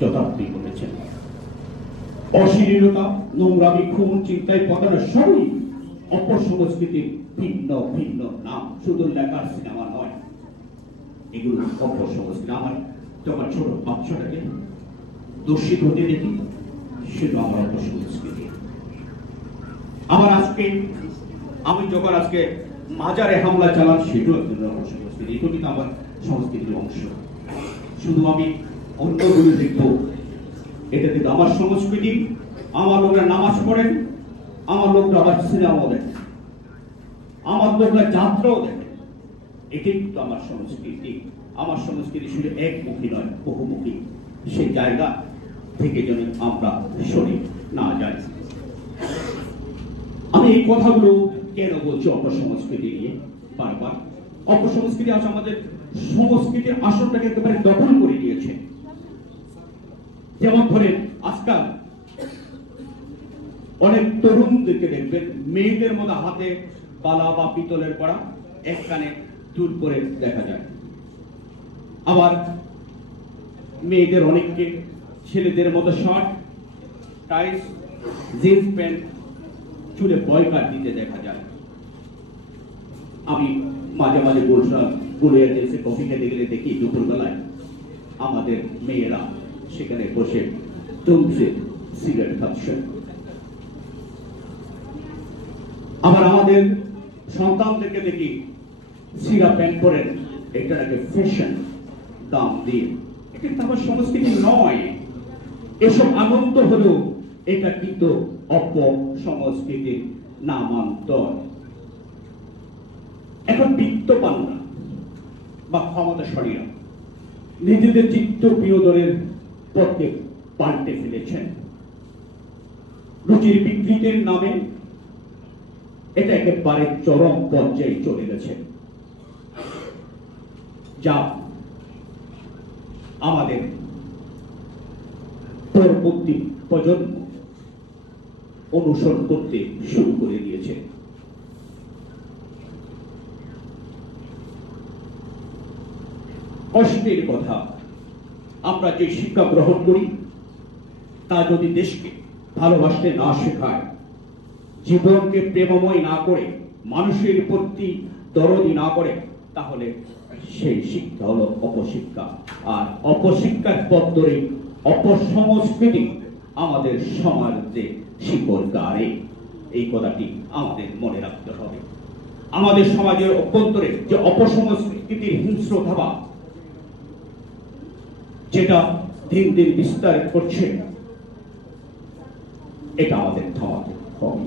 যথার্থই বলেছেন। অশ্লীলতা, নোংরামি, খুন, চিন্তায় পতনের সবই অপসংস্কৃতির ভিন্ন ভিন্ন নাম। শুধু লেখার সিনেমা নয়, এগুলো অপসংস্কৃতি। আমার যখন ছোট বাচ্চাটাকে দোষী হতে দেখি, সেটা আমার অপসংস্কৃতি। আমার আমি যখন আজকে মাজারে হামলা চালান, সেটাও একজন অপসংস্কৃতি। এগুলো কিন্তু আমার সংস্কৃতির অংশ। শুধু আমি অন্যগুলো দেখবো, এটা কিন্তু আমার সংস্কৃতি। আমার লোকরা নামাজ পড়েন, আমার লোকরা আবার সিনেমাও দেখেন, আমার লোকরা যাত্রাও দেখেন। এটাই কিন্তু আমার সংস্কৃতি। আমার সংস্কৃতি শুধু একমুখী নয়, বহুমুখী। সেই জায়গা থেকে যেন আমরা সরে না যাই। আমি এই কথাগুলো কেন বলছি অপসংস্কৃতি নিয়ে বারবার? অপসংস্কৃতি আজ আমাদের সংস্কৃতির আসনটাকে একেবারে দখল করে দিয়েছে। যেমন ধরেন, আজকাল অনেক তরুণদেরকে দেখবেন মেয়েদের মতো হাতে বালা বা পিতলের কড়া, এক কানে দূর করে দেখা যায়। আবার মেয়েদের অনেককে ছেলেদের মতো শার্ট, টাইস, জিন্স প্যান্ট, চুলে বয়কাট দিতে দেখা যায়। আমি মাঝে মাঝে গুলিয়ে এসে কফি খেতে গেলে দেখি দুপুরবেলায় আমাদের মেয়েরা সেখানে বসে তুমসে সিগারেট খাচ্ছেন। আবার আমাদের সন্তানদেরকে দেখি সিগা প্যান্ট পরেন, এটা নাকি ফ্যাশন, দাম দিয়ে। এটা কিন্তু আমার সংস্কৃতি নয়। এসব আনন্দ হলেও এটা কিন্তু অপসংস্কৃতির নামান্তর। এখন বিত্তবানরা বা ক্ষমতাশালীরা নিজেদের চিত্ত বিনোদনের পথকে পাল্টে ফেলেছেন। রুচির বিকৃতির নামে এটা একেবারে চরম পর্যায়ে চলে গেছে, যা আমাদের পরবর্তী প্রজন্ম অনুসরণ করতে শুরু করে দিয়েছে। কষ্টের কথা, আমরা যে শিক্ষা গ্রহণ করি তা যদি দেশকে ভালোবাসতে না শেখায়, জীবনকে প্রেমময় না করে, মানুষের প্রতি দরদি না করে, তাহলে সেই শিক্ষা হলো অপশিক্ষা। আর অপশিক্ষার পথ ধরে অপসংস্কৃতি আমাদের সমাজে শিকড় গাড়ে। এই কথাটি আমাদের মনে রাখতে হবে। আমাদের সমাজের অভ্যন্তরে যে অপসংস্কৃতির হিংস্র ধাবা, যেটা দিন দিন বিস্তার করছে, এটা আমাদের থামাতে হবে।